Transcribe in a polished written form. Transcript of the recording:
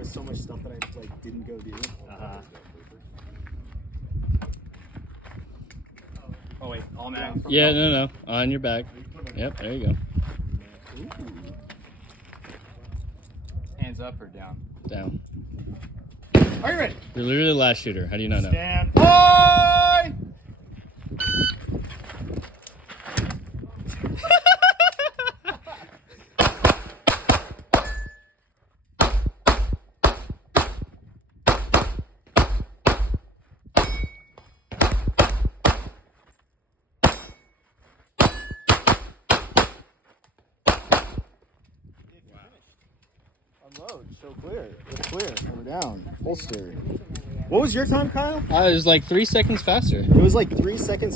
There's so much stuff that I like didn't go do. Oh wait, all man. Yeah, no. On your back. Yep, there you go. Hands up or down? Down. Are you ready? You're literally the last shooter. How do you not know? Stand by! Unload. So clear. It's clear. We're down. Holster. What was your time, Kyle? It was like 3 seconds faster. It was like 3 seconds